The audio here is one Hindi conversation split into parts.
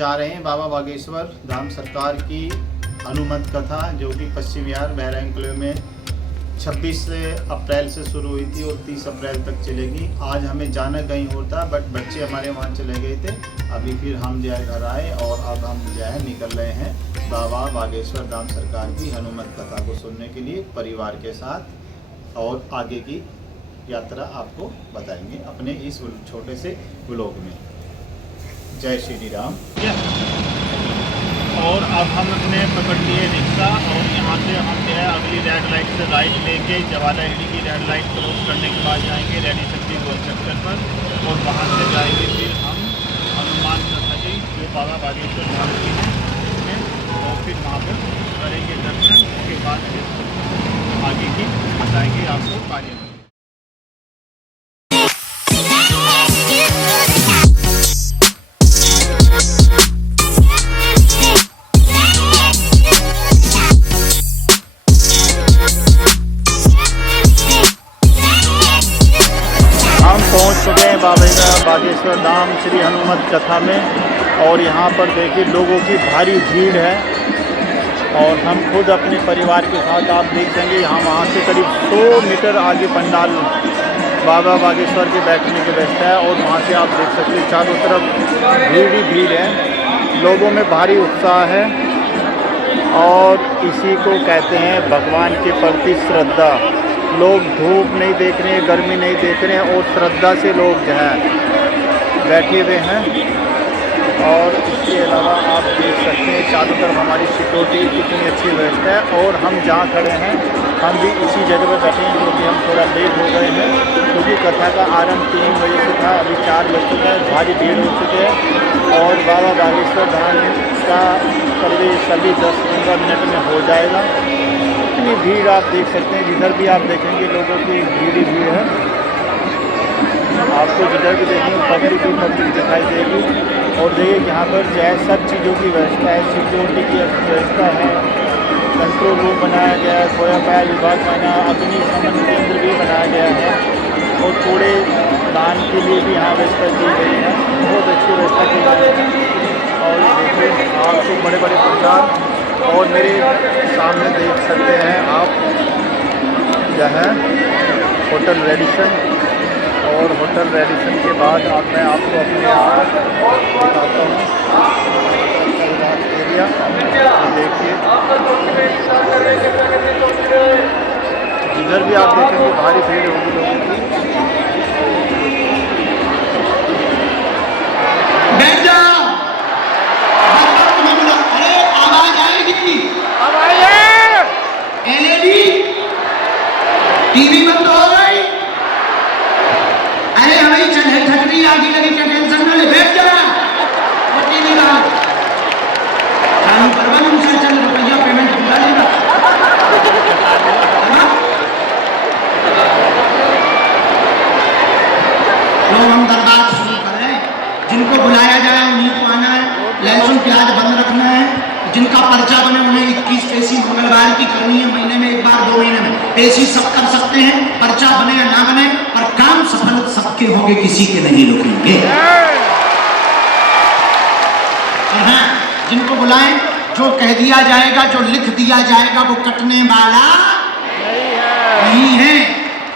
जा रहे हैं बाबा बागेश्वर धाम सरकार की हनुमत कथा, जो कि पश्चिम विहार बहराइच में 26 अप्रैल से शुरू हुई थी और 30 अप्रैल तक चलेगी। आज हमें जाना कहीं होता, बट बच्चे हमारे वहाँ चले गए थे। अभी फिर हम जो है घर आए और अब हम जो है निकल रहे हैं बाबा बागेश्वर धाम सरकार की हनुमत कथा को सुनने के लिए परिवार के साथ, और आगे की यात्रा आपको बताएंगे अपने इस छोटे से व्लॉग में। जय श्री राम। और अब हम अपने पकड़ लिए रिक्शा और यहाँ से हम जो है अगली रेड लाइट से राइट लेके जवाला हिली की रेड लाइट क्रॉस करने के बाद जाएंगे रेडी शक्ति गोल सेक्टर पर और वहाँ से जाएंगे फिर हम हनुमान कथा जी जो बाबा बागेश्वर धाम की है और फिर वहाँ पर करेंगे दर्शन। उसके बाद फिर आगे की बताएंगे आपको कार्य। पहुंच चुके हैं बाबा बागेश्वर धाम श्री हनुमत कथा में और यहाँ पर देखिए लोगों की भारी भीड़ है और हम खुद अपने परिवार के साथ आप देख सकेंगे यहाँ वहाँ से करीब 100 मीटर आगे पंडाल बाबा बागेश्वर के बैठने की व्यवस्था है और वहाँ से आप देख सकते हैं चारों तरफ भीड़ ही भीड़ है, लोगों में भारी उत्साह है और इसी को कहते हैं भगवान के प्रति श्रद्धा। लोग धूप नहीं देख रहे हैं, गर्मी नहीं देख रहे हैं और श्रद्धा से लोग जो है बैठे हुए हैं। और इसके अलावा आप देख सकते हैं चारों तरफ हमारी सिक्योरिटी कितनी अच्छी व्यवस्था है और हम जहाँ खड़े हैं हम भी इसी जगह पर बैठे हैं क्योंकि हम थोड़ा लेट हो गए हैं क्योंकि कथा का आरंभ 3 बजे से था, अभी 4 बज चुका है, भारी भीड़ हो चुके हैं और बाबा बागेश्वर धाम का प्रवेश सभी 10-15 मिनट में हो जाएगा। इतनी भीड़ आप देख सकते हैं, जिधर भी आप देखेंगे लोगों की भीड़ ही भीड़ है। आपको जिधर भी देखेंगे पब्लिक ही पब्लिक दिखाई देगी और देखिए यहाँ पर जो है सब चीज़ों की व्यवस्था है, सिक्योरिटी की व्यवस्था है, कंट्रोल रूम बनाया गया है, खोया विभाग बना, अग्निशमन केंद्र भी बनाया गया है और कूड़े दान के लिए भी यहाँ व्यवस्था की गई है, बहुत अच्छी व्यवस्था की गई है। और देखिए आपको बड़े बड़े पंडाल और मेरे सामने देख सकते हैं आप जो है होटल रेडिसन और होटल रेडिसन के बाद अब मैं आपको अपने आप बताता हूँ एरिया। देखिए जिधर भी आप देखेंगे भारी भीड़ होगी लोगों की। टीवी बंद हो गई, अरे हमारी झटरी आगे लगी, क्या टेंशन ना ले, बैठ जा वो टीवी का चालू करवा अनुसार चल रुपया पेमेंट पूरा लेगा। तो हम दरबार शुरू करें, जिनको बुलाया जाए उन्हीं को आना है, लहसुन प्याज बंद रखना है, जिनका पर्चा बने उन्हें 21 पेशी मंगलवार की करनी है, महीने में 1 बार 2 महीने में। पेशी सब कर सकते हैं, पर्चा बने या ना बने, पर काम सफल सबके होंगे, किसी के नहीं रुकेंगे। हाँ, जिनको बुलाएं, जो कह दिया जाएगा, जो लिख दिया जाएगा वो कटने वाला नहीं है।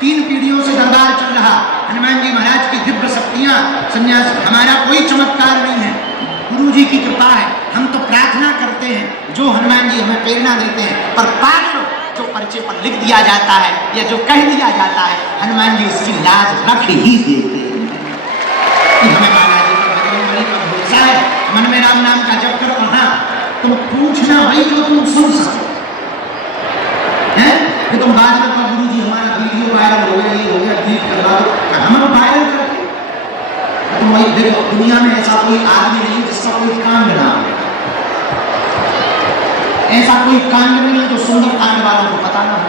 3 पीढ़ियों से दरबार चल रहा, हनुमान जी महाराज की दिव्य शक्तियां, संन्यास, हमारा कोई चमत्कार नहीं है, गुरु जी की कृपा है। हम तो प्रार्थना करते हैं, जो हनुमान जी हमें प्रेरणा देते हैं, पर पाठ जो पर्चे पर लिख दिया जाता है या जो कह दिया जाता है, हनुमान जी उसकी लाज रख ही देते हैं। हमें बालाजी का बजरंगबली का भरोसा है, मन में राम नाम का जप करो। हाँ, तुम पूछना भाई जो तुम सुन सको है कि तुम बाद में कहो गुरु जी हमारा वीडियो वायरल हो गया, ये हो गया, क्लिक करवा दो, हम वायरल करते। तुम वही देखो, दुनिया में ऐसा कोई आदमी नहीं जिसका कोई कांड ना हो, ऐसा कोई कांड नहीं है जो सुंदर कांड वालों को पता ना हो,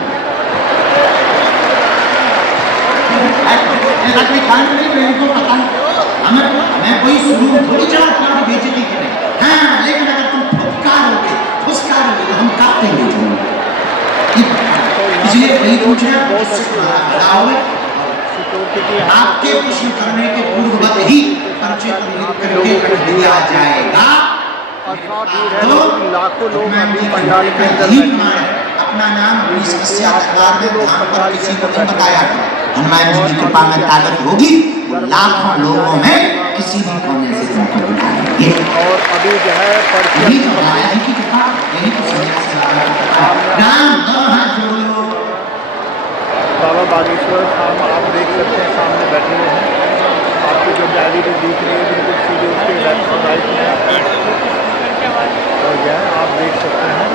ऐसा कोई कांड नहीं जो इनको पता नहीं। हमें कोई शुरू थोड़ी चढ़ा कर बेइज्जती करे। हाँ, लेकिन अगर तुम फुसकारोगे तो हम काटते हैं। इसलिए वही पूछना आपके प्रश्न करने के पूर्ववत ही पर्चे पर लिख करके कर दिया जाएगा। अथाह भीड़ है, तो लाखों लोग मैं अभी भी पंडाल के अंदर ही बैठे प्रमाण है। हैं। अपना नाम अपनी समस्या आप दरबार में लोग धाम पर पंडाल के किसी को अंदर नहीं बैठे बताया हैं। हनुमान जी की कृपा में ताकत होगी, वो लाखों लोगों में किसी भी कोने से तुमको बुला लेंगे। और अभी जो है यही तो माया जी की कृपा, यही तो सन्यासी बाबा की कृपा। राम दोनों हाथ जोड़ लो। बाबा बागेश्वर धाम आप देख सकते हैं, सामने बैठे हुए हैं। आपको जो गैलरी दिख रही है बिल्कुल सीधे उसके लेफ्ट और राइट में और यह आप देख सकते हैं।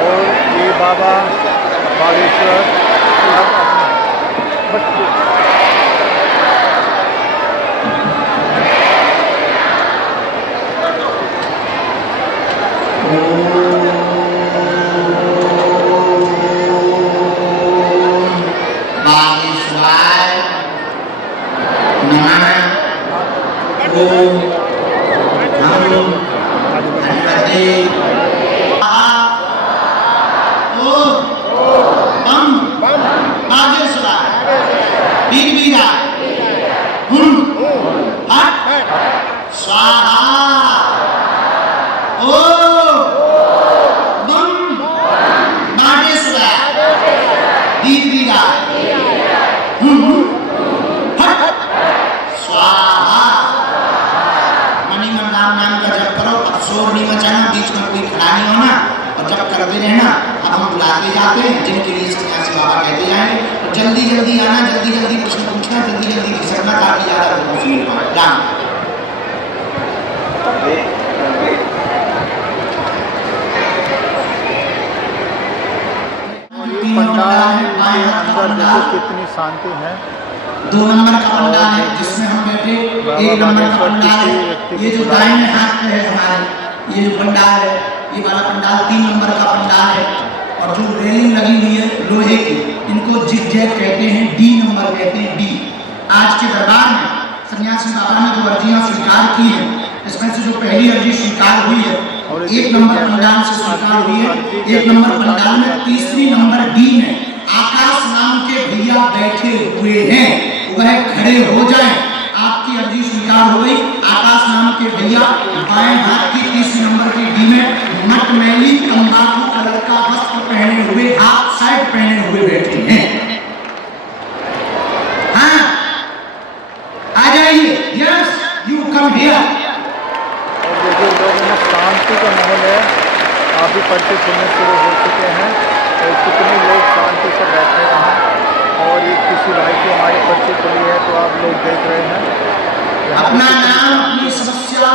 और ये बाबा बागेश्वर जिनके लिए सन्यासी बाबा कहते जाएंगे, तो जल्दी जल्दी आना, जल्दी जल्दी प्रश्न पूछना, जल्दी जल्दी घिसकना, ताकि ज्यादा लोगों से मिल पाए। राम पंडाल के अंदर देखो कितनी शांति है। 2 नंबर का पंडाल है जिसमें हम बैठे, 1 नंबर का पंडाल है। ये जो दाहिने हाथ पे है हमारे, ये जो पंडाल है, ये वाला पंडाल 3 नंबर का पंडाल है। और जो रेलिंग लगी हुई है लोहे की, इनको जिग-जैग कहते हैं, डी नंबर कहते हैं, डी। आज के दरबार में सन्यासी बाबा ने जो अर्जियां स्वीकार की है, इसमें से जो पहली अर्जी स्वीकार हुई है 1 नंबर पंडाल से स्वीकार हुई है। 1 नंबर पंडाल में तीसरी नंबर डी में आकाश नाम के भैया बैठे हुए हैं, वह खड़े हो जाएं। आपकी अर्जी स्वीकार हो गई। आकाश नाम के भैया बाएं हाथ की तीसरी नंबर की डी में मटमैली तंबाकू कलर का वस्त्र पहने हुए, हाफ साइड पहने हुए बैठे हैं। हाँ, आ जाइए। Yes, you come here. और देखिए लोगों में शांति का माहौल है, काफ़ी पर्चे खुलने शुरू हो चुके हैं। और कितने लोग शांति से बैठे हैं। और ये किसी भाई की हमारी पर्ची खुली है, तो आप लोग देख रहे हैं। अपना नाम, अपनी समस्या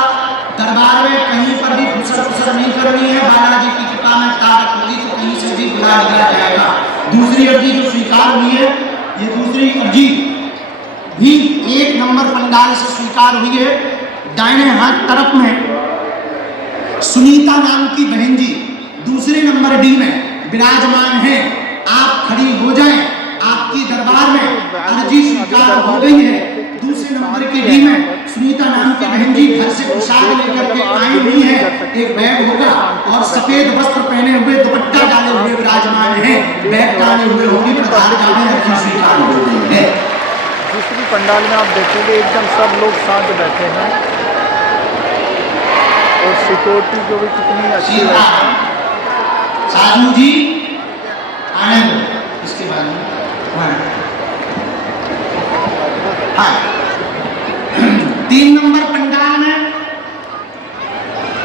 दरबार में कहीं पर भी फुसर नहीं करनी है। बालाजी की कृपा में ताकत होगी तो कहीं से भी बुला लिया जाएगा। दूसरी अर्जी जो स्वीकार हुई है, ये दूसरी अर्जी भी 1 नंबर पंडाल से स्वीकार हुई है। दाहिने हाथ तरफ में सुनीता नाम की बहन जी दूसरे नंबर डी में विराजमान हैं। आप खड़ी हो जाएं। आपकी दरबार में अर्जी स्वीकार हो गई है। दूसरे नंबर की डी में सुनीता नाम की बहन जी घर से पोशाक लेकर के आई हुई है। एक बैग होगा और सफेद वस्त्र पहने हुए, दुपट्टा डाले हुए विराजमान है। बैग डाले हुए होंगे, प्रधान जाने अर्जी स्वीकार हो गई है। दूसरी पंडाल में आप देखेंगे एकदम सब लोग शांत बैठे हैं। और सिक्योरिटी जो भी कितनी अच्छी है। साधु जी आनंद, इसके बाद में हाँ 3 नंबर पंडाल में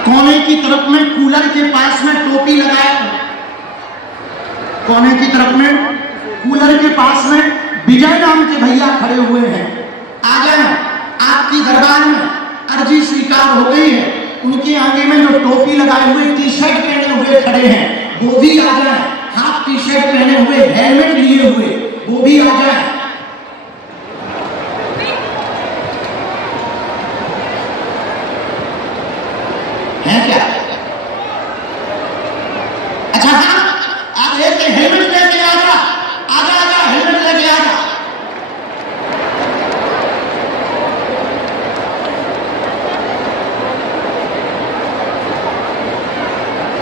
कोने की तरफ में कूलर के पास में टोपी लगाए, कोने की तरफ में कूलर के पास में विजय नाम के भैया खड़े हुए हैं। आ जाए। आपकी दरबार में अर्जी स्वीकार हो गई है। उनके आगे में जो टोपी लगाए हुए, टी-शर्ट पहने हुए खड़े हैं, वो भी आ जाए। हाफ टी-शर्ट पहने हुए, हेलमेट लिए हुए, वो भी आ जाए। है क्या? अच्छा हाँ, आप लेके हेलमेट लेके आजा, आजा आजा, हेलमेट लेके आजा।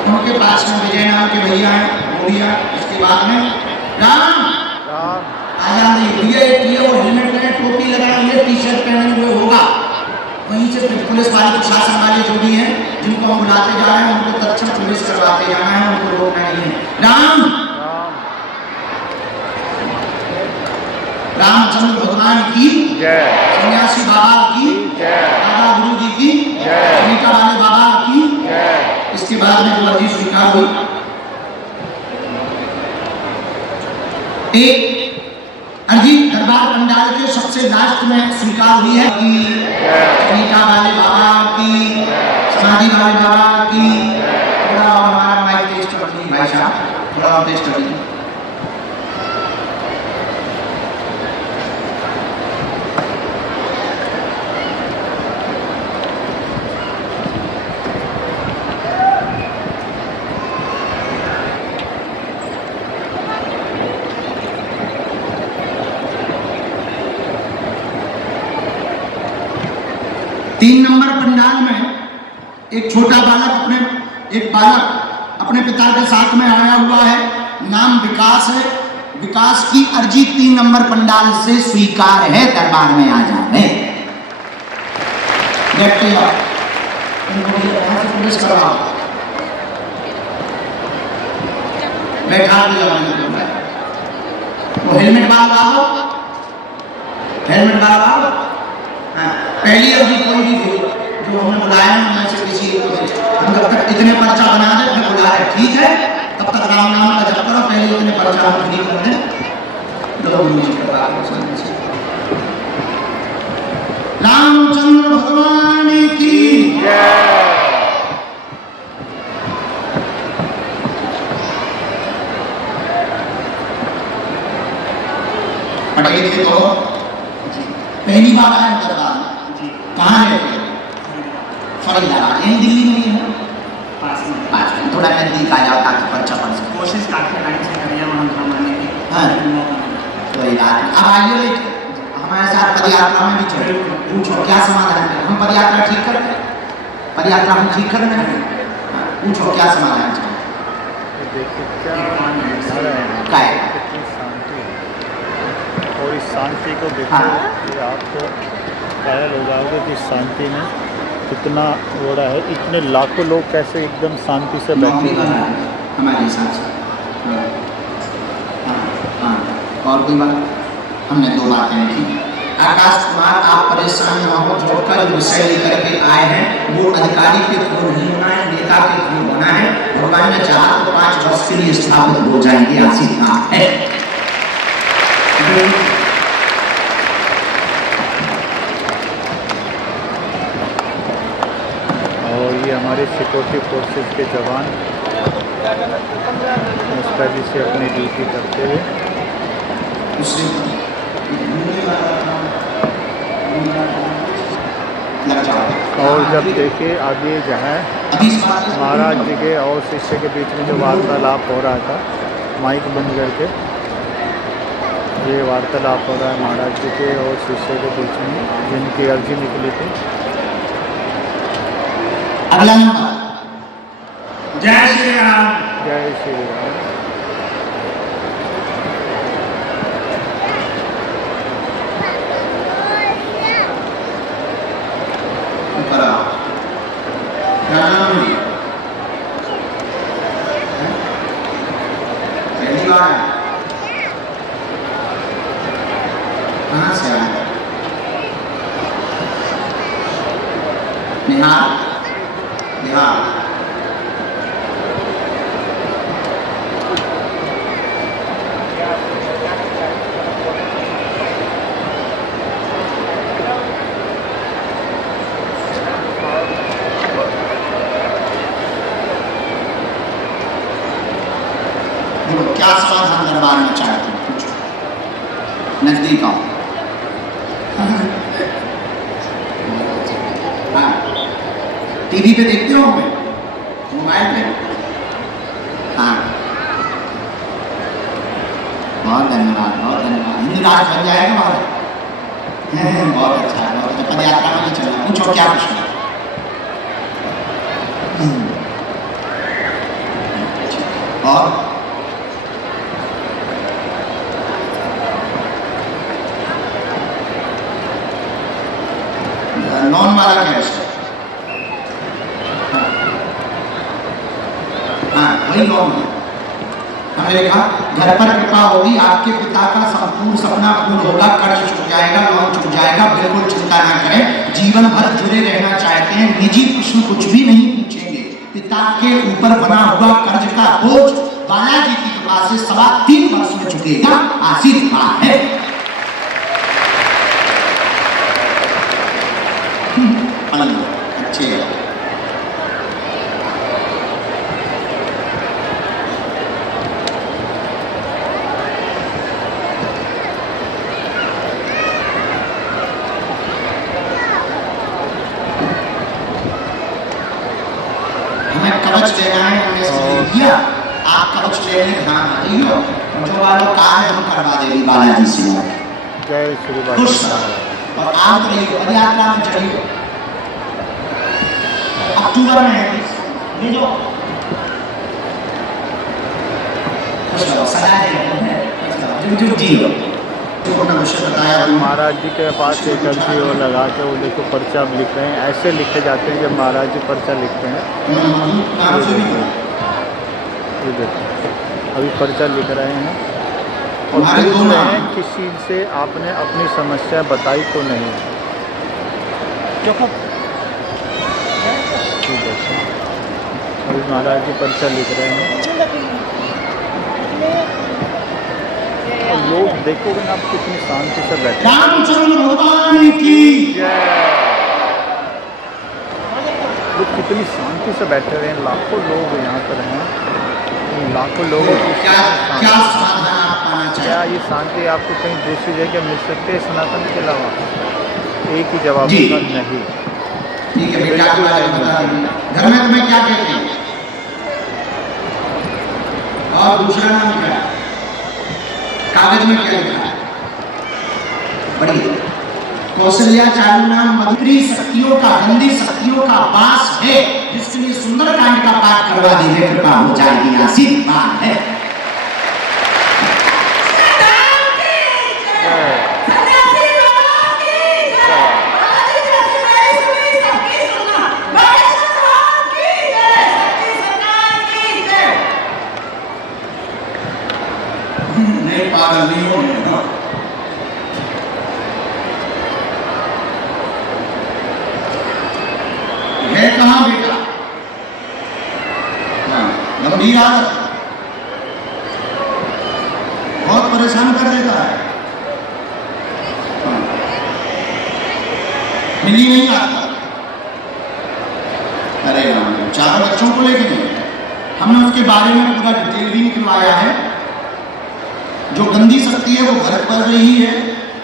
उनके पास में विजय नाम के भैया हैं, वो भैया। इसके बाद में राम आजा नहीं भैया, एक ये और हेलमेट लगाए, टोपी लगाए हुए, टी-शर्ट पहने हुए होगा, वहीं से पुलिस वाले प्रशासन वाले जो भी हैं जिनको हम बुलाते जा रहे हैं उनको तत्क्षण प्रवेश करवाते जाना है, उनको रोकना नहीं है। राम रामचंद्र भगवान की जय, सन्यासी बाबा की जय, दादा गुरु जी की जय, अमेरिका वाले बाबा की जय। इसके बाद में जो अर्जी स्वीकार हुई, एक अर्जी दरबार पंडाल के सबसे लास्ट में स्वीकार हुई है कि अमेरिका वाले बाबा की, समाधि वाले बाबा की। थोड़ा हमारा माइक टेस्ट कर लीजिए भाई साहब, थोड़ा और टेस्ट कर लीजिए। तीन नंबर पंडाल में एक छोटा बालक अपने पिता के साथ में आया हुआ है, नाम विकास है। विकास की अर्जी 3 नंबर पंडाल से स्वीकार है, दरबार में आ जाए। पुलिस करवाओ, बैठा दिया वो हेलमेट वाला लाओ, हेलमेट वाला लाओ। हाँ, पहली अवधि कोई भी हो जो हमने बुलाया उनमें से किसी को हम जब तक इतने पर्चा बना दे फिर बुला रहे, ठीक है, तब तक राम नाम का जप करो, पहले इतने पर्चा हम फ्री कर दें। दो गुरु के बाद रामचंद्र भगवान की जय। पढ़े लिखे तो पहली बार आए दरबार, कहाँ है? फरीदाबाद, यही दिल्ली में ही है। पास में थोड़ा नजदीक आ जाओ ताकि पर्चा पढ़ सको। कोशिश काफी टाइम से करिए वहाँ घुमाने की। हाँ, कोई बात नहीं। अब आइए लेके हमारे साथ पदयात्रा में भी चले, पूछो क्या समाधान है। हम पदयात्रा ठीक कर रहे हैं, पदयात्रा हम ठीक कर रहे हैं। पूछो क्या समाधान चाहिए। क्या है? और इस शांति को देखो कि आपको कायल हो जाओगे कि शांति में कितना हो रहा है। इतने लाखों लोग कैसे एकदम शांति से बैठे कर रहा है हमारे हिसाब से। हाँ, हाँ, हाँ। और कोई बात, हमने 2 बातें की। आकाश कुमार, आप परेशान न हो, जोड़कर जो विषय लेकर के आए हैं वो अधिकारी के थ्रू नहीं होना है, नेता के थ्रू होना है। भगवान ने चाहा तो 5 वर्ष के लिए स्थापित हो जाएंगे, ऐसी बात है। और ये हमारे सिक्योरिटी फोर्सेस के जवान मुस्तैदी से अपनी ड्यूटी करते हुए। और जब देखिए आगे जो है महाराज जी के और शिष्य के बीच में जो वार्तालाप हो रहा था माइक बंद करके, ये वार्तालाप हो रहा है महाराज जी के और शिष्य के बीच में जिनकी अर्जी निकली थी। अगला नंबर, जय श्री राम। जय श्री राम। पहली बार कहाँ से आया? निहार, निहार। क्या समाधान दरबार में चाहते हो, पूछो। नजदीक आओ। हाँ, टीवी पे देखते हो हमें, मोबाइल पे? हाँ, बहुत धन्यवाद, बहुत धन्यवाद। हिंदी राज बन जाएगा हमारा। बहुत अच्छा, बहुत अच्छा। पदयात्रा में भी चलो, पूछो क्या पूछना। और लॉन वाला कैश है। हाँ वही लॉन है। हमने लिखा घर पर कृपा होगी, आपके पिता का संपूर्ण सपना पूर्ण होगा, कर्ज छूट जाएगा, लोन छूट जाएगा, बिल्कुल चिंता ना करें, जीवन भर जुड़े रहना चाहते हैं, निजी प्रश्न कुछ भी नहीं पूछेंगे, पिता के ऊपर बना हुआ कर्ज का बोझ बालाजी की कृपा से 3.25 वर्ष में चुकेगा, आशीर्वाद है। अच्छे कवच लेना है, हमने इसलिए किया, आप कवच लेने ध्यान आ रही हो, जो वालों कार्य हम करवा देंगे बालाजी से। जय श्री बालाजी। और आप रही पद यात्रा में चलिए, अक्टूबर में है ये जो महाराज जी के पास एक अर्जी वो लगा के वो देखो पर्चा अब लिख रहे हैं, ऐसे लिखे जाते हैं जब महाराज जी पर्चा लिखते हैं। ये देखो अभी पर्चा लिख रहे हैं और पूछ रहे हैं किसी से आपने अपनी समस्या बताई तो नहीं। अभी महाराज जी पर्चा लिख रहे हैं और लोग देखोगे ना आप कितनी शांति से बैठे। रामचंद्र भगवान की लोग कितनी शांति से बैठे हुए हैं, लाखों लोग यहाँ पर हैं, लाखों लोगों की क्या समाधान आप पाना क्या चाहते ये शांति आपको कहीं दूसरी जगह मिल सकती है सनातन के अलावा? एक ही जवाब जी। होगा नहीं। ठीक है बेटा, आपको आज बता देंगे घर में तुम्हें क्या कहते हैं और दूसरा नाम क्या है, कागज में क्या लिखा है? बढ़िया। कौशल्या चालू नाम मंत्री शक्तियों का, गंदी शक्तियों का वास है, जिसके लिए सुंदरकांड का पाठ करवा देने कृपा हो जाएगी, आशीर्वाद है। नहीं पागल नहीं हो है कहाँ बेटा? गंभीर आदत बहुत परेशान कर देता है, मिली नहीं आता। अरे राम, 4 बच्चों को लेके गए, हमने उसके बारे में पूरा डिटेल भी निकलवाया है। जो गंदी शक्ति है वो घर पर रही है,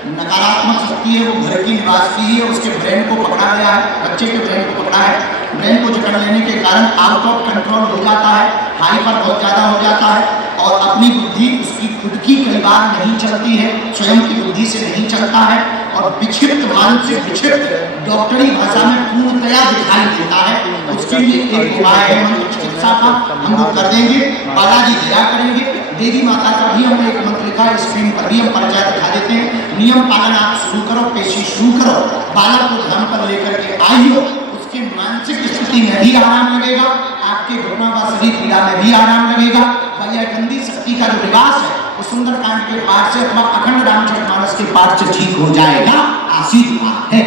नकारात्मक शक्ति है वो घर की निवास की है, उसके ब्रेन को पकड़ा गया है, बच्चे के ब्रेन को पकड़ा है, ब्रेन को जकड़ लेने के कारण आउट ऑफ कंट्रोल हो जाता है, हाइपर बहुत ज़्यादा हो जाता है और अपनी बुद्धि उसकी खुद की कई बार नहीं चलती है, स्वयं की बुद्धि से नहीं चलता है और विक्षिप्त मानसिक विक्षिप्त डॉक्टरी भाषा में पूर्णतया दिखाई देता है। उसके लिए एक उपाय है मंत्र चिकित्सा का, हम वो कर देंगे, बालाजी दया करेंगे। देवी माता का भी हमने एक मंत्र लिखा है, स्क्रीन पर भी हम परिचय दिखा देते हैं। नियम पालन आप शुरू करो, पेशी शुरू करो, बालक को ध्यान पर लेकर के आइयो, उसके मानसिक स्थिति में भी आराम लगेगा, आपके घुटनों का शरीर पीड़ा में भी आराम लगेगा। भैया गंदी शक्ति का जो निवास है वो सुंदरकांड के पाठ से अथवा अखंड रामचरितमानस के पाठ से ठीक हो जाएगा, आशीर्वाद है।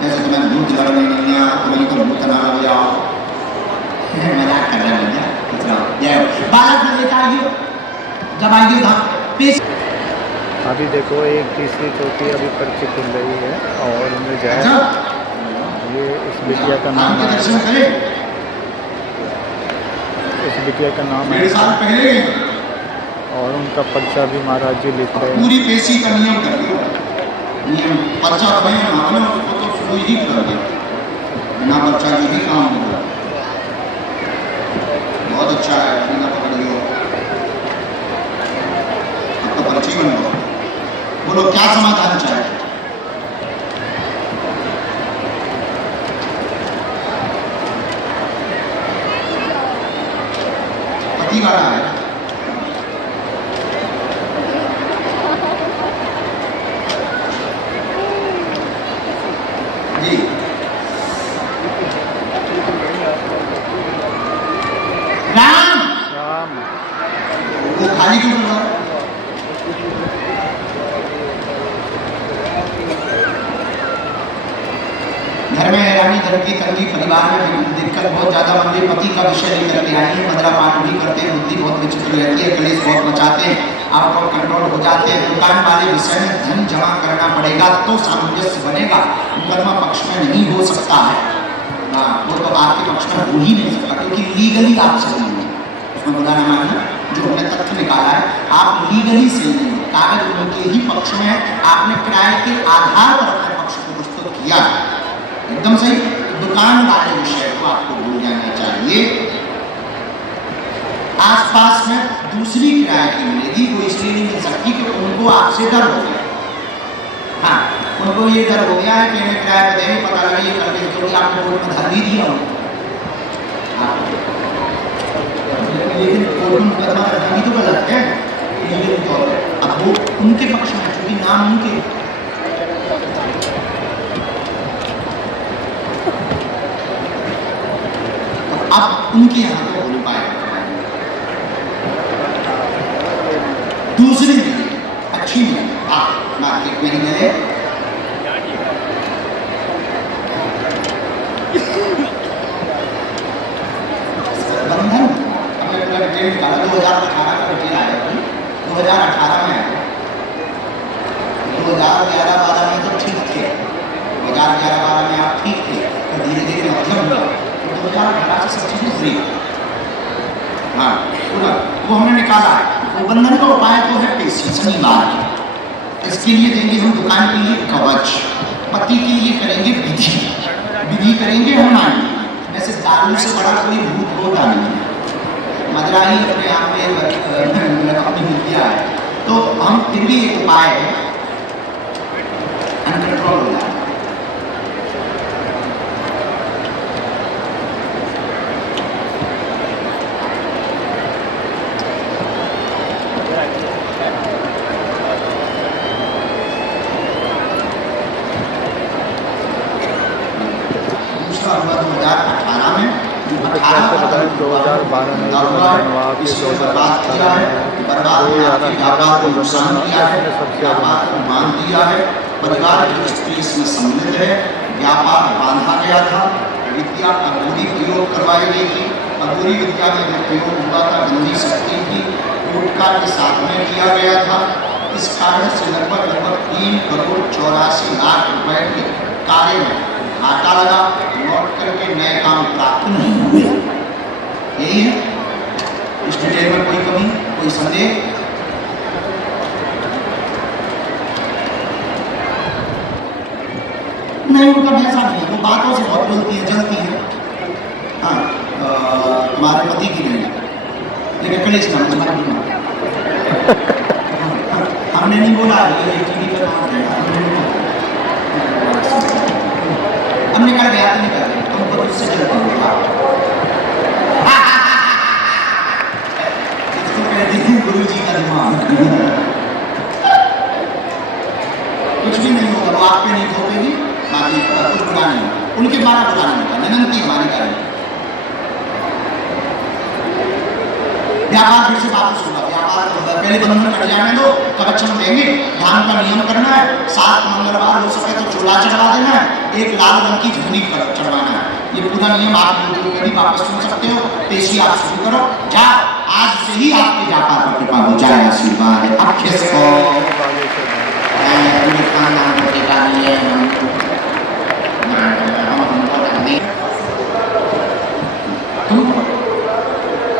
जैसे तुम्हें दूध लड़ने नहीं आया, तुम्हें को भूत ना लग जाओ, मजाक कर रहे हैं। बालक ने लेता है जब आइए धाम पेश। अभी देखो एक तीसरी चौथी अभी पर्ची खुल रही है और उनमें जाए ये इस बिटिया का नाम है, दर्शन करें। इस बिटिया का नाम है 1.5 साल पहले और उनका पर्चा भी महाराज जी लिख रहे हैं। पूरी पेशी का नियम कर दिया, नियम पर्चा हमने उसको तो शुरू ही कर दिया, बिना पर्चा के भी काम होगा। बहुत अच्छा है, बिना पकड़ लियो, अब तो पर्ची बन गया। बोलो क्या समाधान चाहे? पति वाला है, खाली क्यों करवा रहे? घर में हैरानी, घर की तंगी, परिवार में दिक्कत बहुत ज्यादा बन रही, पति का विषय लेकर के आई है, मदरा पाठ भी करते हैं, बुद्धि बहुत विचित्र रहती है, कलेश बहुत मचाते हैं, आउट ऑफ कंट्रोल हो जाते हैं, दुकान वाले विषय में धन जमा करना पड़ेगा तो सामंजस्य बनेगा, मुकदमा पक्ष में नहीं हो सकता है। हाँ, वो तो आपके पक्ष में हो ही नहीं सकता क्योंकि लीगली आप सही नहीं, उसमें बुरा न मानना, जो हमने तथ्य निकाला है आप लीगली सही नहीं, कागज उनके ही पक्ष में, आपने किराए के आधार पर अपने पक्ष को प्रस्तुत किया एकदम सही। दुकान वाले विषय को आपको भूल जाना चाहिए। आसपास में दूसरी किराए की मिलेगी, वो इसलिए नहीं मिल सकती कि उनको आपसे डर हो गया। हाँ, उनको ये डर हो गया है कि इन्हें किराया पे देंगे, पता लगा ये करके क्योंकि आपने कोर्ट में धर भी दिया हो, लेकिन कोर्ट में मुकदमा करना भी तो गलत है। अब वो उनके पक्ष में चूंकि नाम उनके, अब उनके यहाँ पे बोल पाए। दूसरी मिली अच्छी मिली, मार्केट में ही मिले, बंधन हमने पूरा डिटेल निकाला, 2018 का डिटेल आया, 2018 में 2011-12 में तो ठीक थे, 2011-12 में आप ठीक थे, तो धीरे धीरे मध्यम हुआ, 2018 से सब चीजें फ्री। हाँ, पूरा वो हमने निकाला है। वो बंधन का उपाय तो है पेशी, शनिवार, इसके लिए देंगे हम दुकान के लिए कवच, पति के लिए करेंगे विधि, विधि करेंगे हनुमान। वैसे दारू से बड़ा कोई भूत होता नहीं है, मदरा ही अपने आप में अपनी विद्या है, तो हम फिर भी एक उपाय है, अनकंट्रोल हो जाए। दूसरा हुआ 2018 में, 2012 में इसमें बर्बाद किया है, बर्बाद व्यापार को नुकसान किया है, व्यापार को मान दिया है, परिवार की स्त्री इसमें सम्मिलित है, व्यापार बांधा गया था, विद्या अघोरी प्रयोग करवाई गई थी, अघोरी विद्या में जो प्रयोग हुआ था गंदी शक्ति की, टोटका के साथ में किया गया था। इस कारण से लगभग 3 करोड़ 84 लाख रुपए के कार्य में घाटा लगा, लौट करके नए काम प्राप्त नहीं हुए। यही है, इस डिटेल में कोई कमी, कोई संदेह? नहीं, उनका ऐसा नहीं है, वो बातों से बहुत बोलती है, जलती है। हाँ, हमारे पति की नहीं, लेकिन कलेश ना हमने नहीं बोला, ये टीवी पर हमने कर गया, नहीं कर गया, तुमको उससे चलता होगा। इसको कहते हैं गुरु जी का दिमाग। कुछ भी नहीं होगा, वो आप पे नहीं ठोकेगी, बाकी कुछ बुरा नहीं होगा, उनके द्वारा बुरा नहीं होगा, निरंती हमारे कारण। व्यापार फिर से वापस होगा, व्यापार पहले बंधन कट जाने दो, कवचन देंगे, ध्यान का नियम करना है, 7 मंगलवार हो सके तो चूल्हा चढ़वा देना है, एक लाल रंग की झुनी चढ़वाना है। ये पूरा नियम आप भी वापस सुन सकते हो, पेशी आप शुरू करो, जाओ, आज से ही आपके व्यापार पर कृपा हो जाए, आशीर्वाद है। अब किसको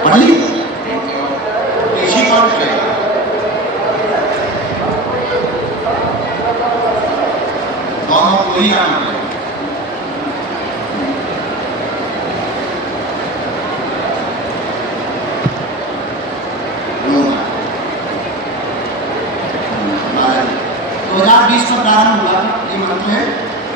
पढ़ दोनों को ही आना है। में प्रारंभ हुआ था, ये मंत्र है,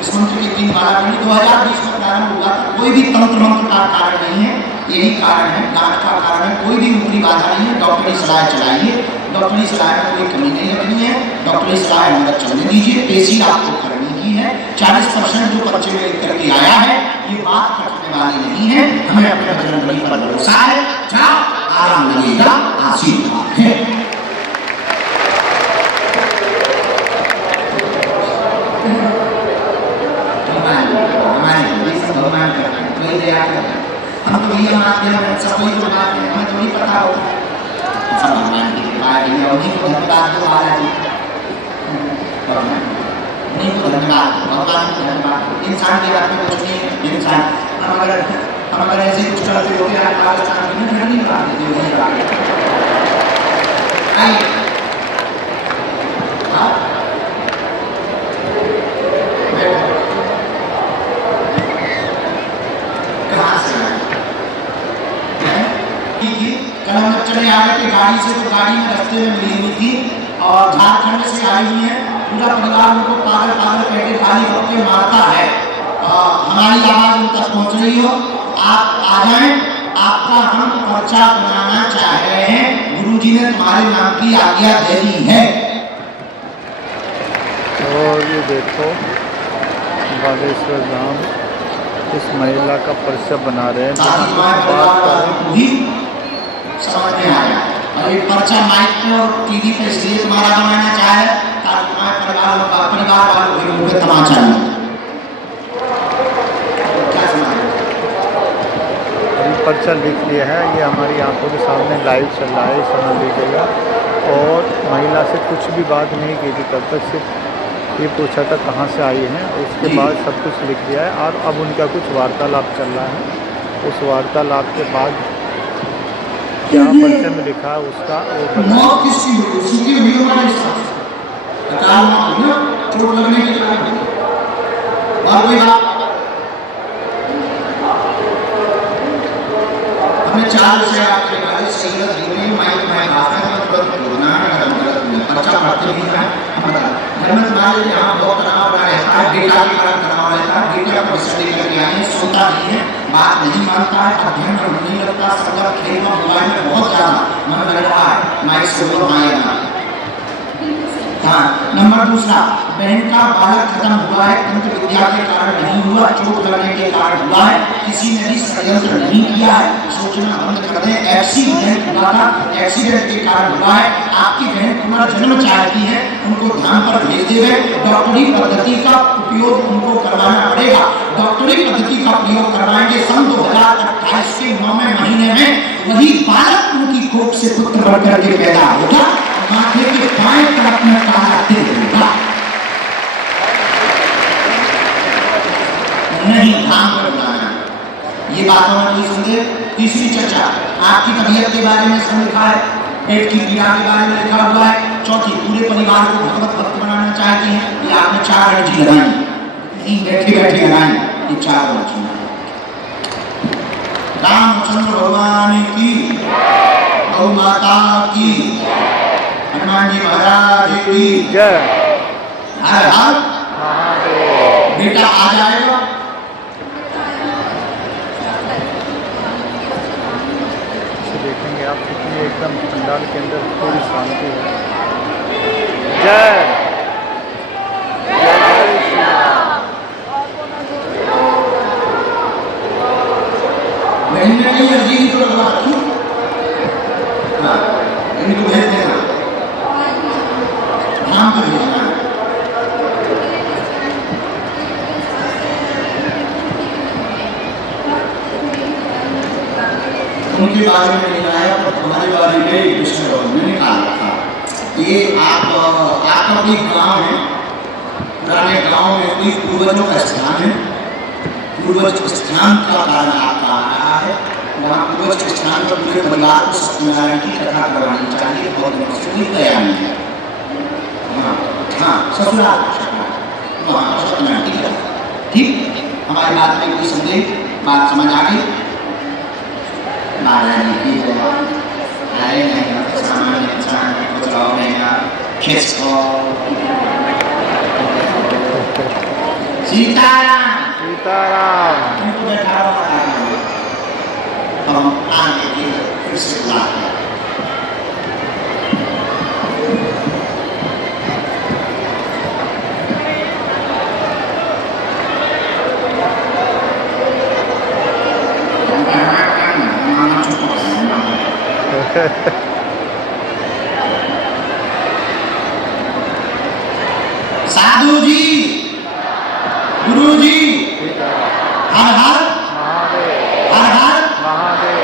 इस मंत्र की 3 माला करनी। 2020 में प्रारंभ हुआ था, कोई भी तंत्र मंत्र का कारण नहीं है, यही कारण है, गांठ का कारण है, कोई भी ऊपरी बाधा नहीं है। डॉक्टरी सलाह चलाइए, डॉक्टरी सलाह में कोई कमी नहीं रखनी है, डॉक्टरी सलाह अंदर चलने दीजिए। पेशी आपको करनी ही है। 40% जो बच्चे में लिख करके आया है, ये बात कटने वाली नहीं है, हमें अपने बजरंग बली पर भरोसा है। जाओ, आराम लगेगा, आशीर्वाद है। सब भगवान की कृपा है भैया, उन्हीं को धन्यवाद दो बालाजी, उन्हीं को धन्यवाद, भगवान को धन्यवाद। इंसान के हाथ में कुछ नहीं है, इंसान हम अगर ऐसे कुछ करते हो गया पाकिस्तान में नहीं बना देते वही आइए कहाँ से कल हम जब चले आ रहे थे गाड़ी से, तो गाड़ी में रास्ते में मिली हुई थी और झारखंड से आई हुई है, पूरा परिवार उनको पागल पागल कह के गाली बक्के मारता है। हमारी आवाज उन तक पहुंच रही हो, आप आ जाएं, आपका हम पर्चा बनाना चाह रहे हैं, गुरुजी ने तुम्हारे नाम की आज्ञा दे दी है। और ये देखो बागेश्वर धाम इस महिला का पर्चा बना रहे हैं, भी समझ में आया। और ये पर्चा माइक पे और टीवी पे इसलिए तुम्हारा बनाना चाहे ताकि तुम्हारे परिवार वालों के मुंह पे तमाचा नहीं। पर्चा लिख लिया है, ये हमारी आंखों के सामने लाइव चल रहा है, समझ लीजिएगा। और महिला से कुछ भी बात नहीं की थी, तब तक सिर्फ ये पूछा था कहाँ से आई हैं, उसके बाद सब कुछ लिख दिया है। और अब उनका कुछ वार्तालाप चल रहा है, उस वार्तालाप के बाद क्या पर्चे में लिखा है उसका वो चोट लगने के कारण और कोई बात हमें 4 विषय आपके बारे सीरत हिंदी माइक में भाषा में तुरंत बोलना है, बच्चा पढ़ते भी है। घर में तुम्हारे यहाँ बहुत तनाव रहता है, डेटा के कारण तनाव रहता है, डेटा को स्टडी करके आए, सोता नहीं है, बात नहीं मानता है, अध्ययन में नहीं लगता, सब खेल में मोबाइल में बहुत ज़्यादा मन लग रहा है, माइक से बोलो आएगा। हाँ, नंबर दूसरा, बहन का बालक खत्म हुआ है, तंत्र विद्या के कारण नहीं हुआ, चोट लगने के कारण हुआ है, किसी ने भी षड्यंत्र नहीं किया है, सोचना बंद कर दें। एक्सीडेंट हुआ था, एक्सीडेंट के कारण हुआ है, आपकी बहन पुनर्जन्म चाहती है, उनको धाम पर भेज देवे, डॉक्टरी पद्धति का उपयोग उनको करवाना पड़ेगा, डॉक्टरी पद्धति का प्रयोग करवाएंगे। सन 2028 के 9वें महीने में वही बालक उनकी कोख से पुत्र बनकर के पैदा होगा, माथे के बाएं तरफ में काला तिल होगा। नहीं धाम पर बुलाना, ये बातों में कोई संदेह। तीसरी चर्चा, आपकी तबीयत के बारे में इसमें लिखा है, पेट की पीड़ा के बारे में लिखा हुआ है। चौथी, पूरे परिवार को भगवत भक्त बनाना चाहती हैं, ये आपने 4 अर्जी लगाई, नहीं बैठे बैठे लगाई, ये 4 अर्जी। रामचंद्र भगवान की, गौ माता की, हनुमान जी महाराज की जय। हर हर बेटा आ जाएगा। देखेंगे आप कितनी एकदम पंडाल के अंदर पूरी शांति है। जय मैंने नहीं अर्जी तो लगवा रखी, हाँ इनको भेज देना, नाम कर देना। उनके बारे में नहीं आया, पर तुम्हारे बारे में कृष्ण भगवान ने कहा था। ये आपका कोई गांव है, पुराने गांव में कोई पूर्वजों का स्थान है, पूर्वज स्थान का कारण आपका आ रहा है, वहाँ पूर्वज के स्थान पर पूरे परिवार को सत्यनारायण की कथा करवानी चाहिए, बहुत दिनों से कोई तैयार नहीं है। हाँ ससुराल वहाँ सत्यनारायण की कथा, ठीक। हमारी बात में कोई संदेह, बात समझ आ गई। महाराज की अरे नहीं सामान्य इंसान को चलाओ खिसको सीताराम सीताराम। हम आगे की फिर से बुलाते हैं। साधु जी, गुरु जी, हर हर महादेव, हर हर महादेव।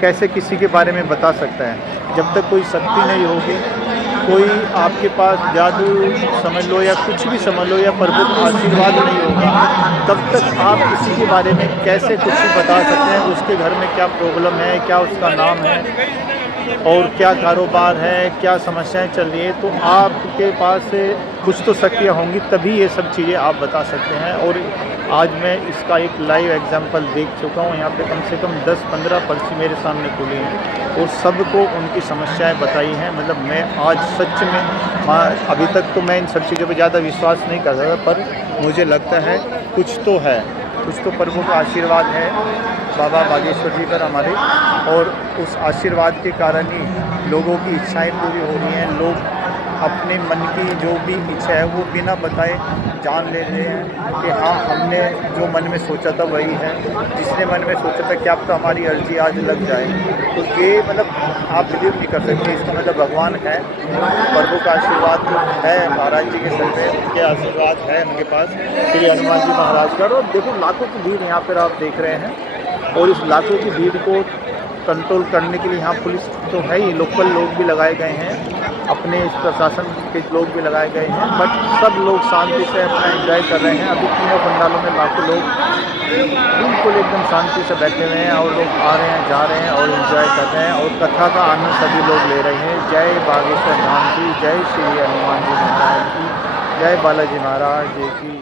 कैसे किसी के बारे में बता सकता है? जब तक कोई शक्ति नहीं होगी, कोई आपके पास जादू समझ लो या कुछ भी समझ लो या प्रभु का आशीर्वाद नहीं होगा, तब तक आप किसी के बारे में कैसे कुछ भी बता सकते हैं? उसके घर में क्या प्रॉब्लम है, क्या उसका नाम है और क्या कारोबार है, क्या समस्याएं चल रही है, तो आपके पास कुछ तो शक्तियाँ होंगी, तभी ये सब चीज़ें आप बता सकते हैं। और आज मैं इसका एक लाइव एग्जांपल देख चुका हूँ। यहाँ पे कम से कम 10-15 पर्ची मेरे सामने खुली हैं और सबको उनकी समस्याएं बताई हैं। मतलब मैं आज सच में अभी तक तो मैं इन सब चीज़ों पे ज़्यादा विश्वास नहीं कर रहा, पर मुझे लगता है कुछ तो है, कुछ तो प्रभु का आशीर्वाद है बाबा बागेश्वर जी पर हमारे, और उस आशीर्वाद के कारण ही लोगों की इच्छाएं पूरी हो रही हैं। लोग अपने मन की जो भी इच्छा है वो बिना बताए जान ले रहे हैं कि हाँ, हमने जो मन में सोचा था वही है। जिसने मन में सोचा था कि अब तो हमारी अर्जी आज लग जाए, तो ये मतलब आप बिलीव नहीं कर सकते। इसका मतलब भगवान है, प्रभु का आशीर्वाद तो है महाराज जी के सर पे, उनके आशीर्वाद है उनके पास, श्री हनुमान जी महाराज का। और देखो लाखों की भीड़ यहाँ पर आप देख रहे हैं, और इस लाखों की भीड़ को कंट्रोल करने के लिए यहाँ पुलिस तो है ही, लोकल लोग भी लगाए गए हैं, अपने इस प्रशासन के लोग भी लगाए गए हैं, बट सब लोग शांति से अपना एंजॉय कर रहे हैं। अभी तीनों पंडालों में लाखों लोग बिल्कुल एकदम शांति से बैठे हुए हैं, और लोग आ रहे हैं, जा रहे हैं और एंजॉय कर रहे हैं, और कथा का आनंद सभी लोग ले रहे हैं। जय बागेश्वर धाम की, जय श्री हनुमान जी महाराज की, जय बालाजी महाराज जी की।